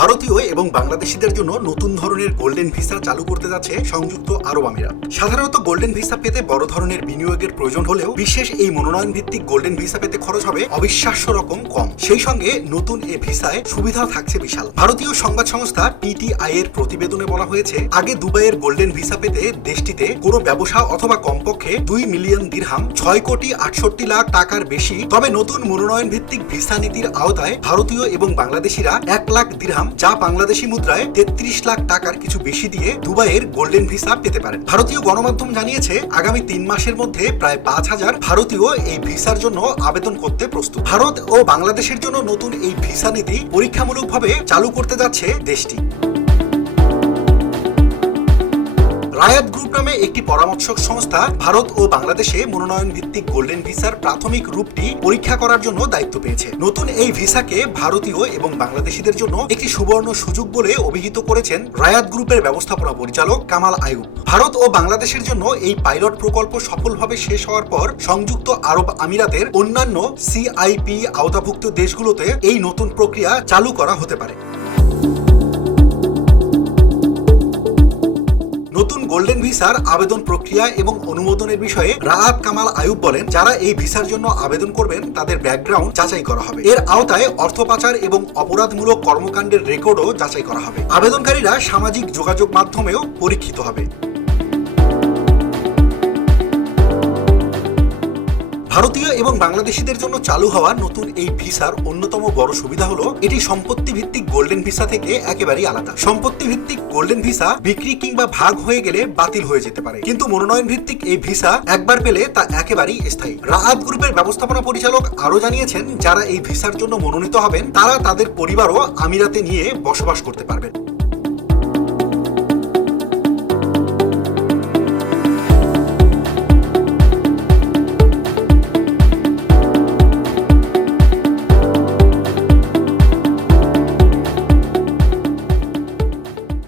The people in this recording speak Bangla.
바로 এবং বাংলাদেশিদের জন্য নতুন ধরনের গোল্ডেন ভিসা চালু করতে যাচ্ছে সংযুক্ত আরব আমিরাত। সাধারণত গোল্ডেন ভিসা পেতে বড় ধরনের বিনিয়োগের প্রয়োজন হলেও বিশেষ এই মনোনয়ন ভিত্তিক গোল্ডেন ভিসা পেতে খরচ হবে অবিশ্বাস্য রকম কম। সেই সঙ্গে নতুন এ ভিসায় সুবিধা থাকছে বিশাল। ভারতীয় সংবাদ সংস্থা পিটিআই এর প্রতিবেদনে বলা হয়েছে, আগে দুবাইয়ের গোল্ডেন ভিসা পেতে দেশটিতে কোনো ব্যবসা অথবা কমপক্ষে দুই মিলিয়ন দিরহাম, ছয় কোটি আটষট্টি লাখ টাকার বেশি, তবে নতুন মনোনয়ন ভিত্তিক ভিসা নীতির আওতায় ভারতীয় এবং বাংলাদেশিরা এক লাখ দিরহাম, যা বাংলাদেশি মুদ্রায় তেত্রিশ লাখ টাকার কিছু বেশি দিয়ে দুবাইয়ের গোল্ডেন ভিসা পেতে পারেন। ভারতীয় গণমাধ্যম জানিয়েছে, আগামী তিন মাসের মধ্যে প্রায় পাঁচ হাজার ভারতীয় এই ভিসার জন্য আবেদন করতে প্রস্তুত। ভারত ও বাংলাদেশের জন্য নতুন এই ভিসা নীতি পরীক্ষামূলকভাবে চালু করতে যাচ্ছে দেশটি। রায়াত গ্রুপ নামে একটি পরামর্শক সংস্থা ভারত ও বাংলাদেশে মনোনয়ন ভিত্তিক গোল্ডেন ভিসার প্রাথমিক রূপটি পরীক্ষা করার জন্য দায়িত্ব পেয়েছে। নতুন এই ভিসাকে ভারতীয় এবং বাংলাদেশিদের জন্য একটি সুবর্ণ সুযোগ বলে অভিহিত করেছেন রায়াত গ্রুপের ব্যবস্থাপনা পরিচালক কামাল আয়ুব। ভারত ও বাংলাদেশের জন্য এই পাইলট প্রকল্প সফলভাবে শেষ হওয়ার পর সংযুক্ত আরব আমিরাতের অন্যান্য সিআইপি আওতাভুক্ত দেশগুলোতে এই নতুন প্রক্রিয়া চালু করা হতে পারে। গোল্ডেন ভিসার আবেদন প্রক্রিয়া এবং অনুমোদনের বিষয়ে রাহাত কামাল আয়ুব বলেন, যারা এই ভিসার জন্য আবেদন করবেন, তাদের ব্যাকগ্রাউন্ড যাচাই করা হবে। এর আওতায় অর্থ পাচার এবং অপরাধমূলক কর্মকাণ্ডের রেকর্ডও যাচাই করা হবে। আবেদনকারীরা সামাজিক যোগাযোগ মাধ্যমেও পরীক্ষিত হবে। ভারতীয় এবং বাংলাদেশিদের জন্য চালু হওয়া নতুন এই ভিসার অন্যতম বড় সুবিধা হলো, এটি সম্পত্তি ভিত্তিক গোল্ডেন ভিসা থেকে একেবারেই আলাদা। সম্পত্তি ভিত্তিক গোল্ডেন ভিসা বিক্রি কিংবা ভাগ হয়ে গেলে বাতিল হয়ে যেতে পারে। কিন্তু মনোনয়ন ভিত্তিক এই ভিসা একবার পেলে তা একেবারেই স্থায়ী। রাহাত গ্রুপের ব্যবস্থাপনা পরিচালক আরও জানিয়েছেন, যারা এই ভিসার জন্য মনোনীত হবেন, তারা তাদের পরিবারও আমিরাতে নিয়ে বসবাস করতে পারবেন।